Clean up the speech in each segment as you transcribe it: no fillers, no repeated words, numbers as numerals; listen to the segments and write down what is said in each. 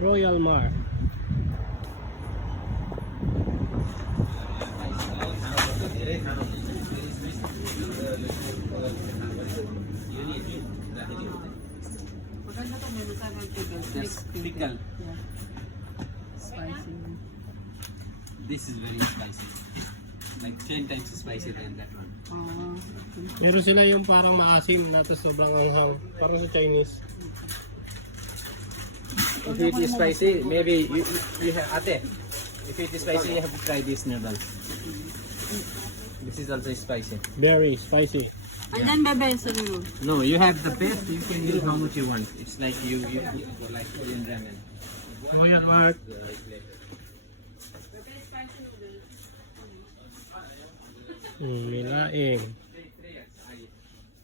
Royal Mar. Maganda to, meron sa akin pickle. Just pickle. Yeah. Spicy. This is very spicy. Like 10 times spicy than that one. Meron sila yung parang maasim na tapos sobrang anghang. Parang sa Chinese. If it is spicy, maybe you have ate. If it is spicy, you have to try this noodles. This is also spicy. Very spicy. And then bebe, so you. No, you have the paste. You can use how much you want. It's like you like Korean ramen. Royal Mar. May laing.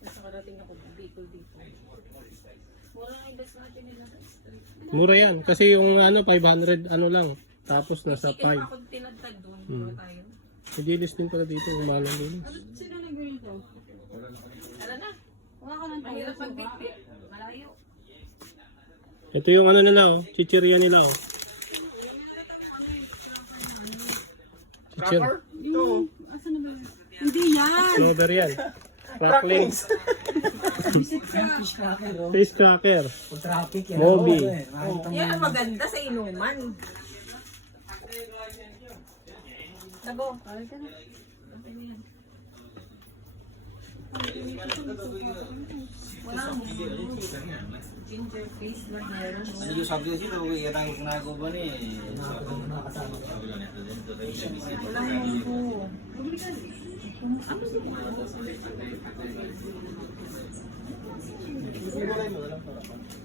Nasa karating ako, Bicol dito. Mura ang invest natin nila sa street. Mura yan. Kasi yung ano, 500 ano lang. Tapos nasa Chicken 5. pa ako tinagtag doon. Mura tayo. May dilis din pala dito. Yung malang dilis. Sino nag-ganito? Alam na. Wala ka ng mahirap magbitbit. Malayo. Ito yung ano nila oh. Chichirya nila oh. Chichir. Yung, asa na ba? Hindi yan. Strawberry yan. Cracklings. Fish cracker. Moby. Yan ang maganda sa inuman. Tago. Alay ka na. Okay na yan. Wala ang ginger paste na meron. Ano yung sabi ko dito? Kaya tayo kinago ba ni? Wala yung po.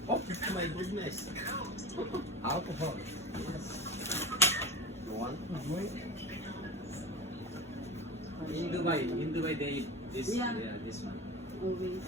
Oh my goodness. Alcohol. You want? In Dubai they eat this, Yeah. this one. Always.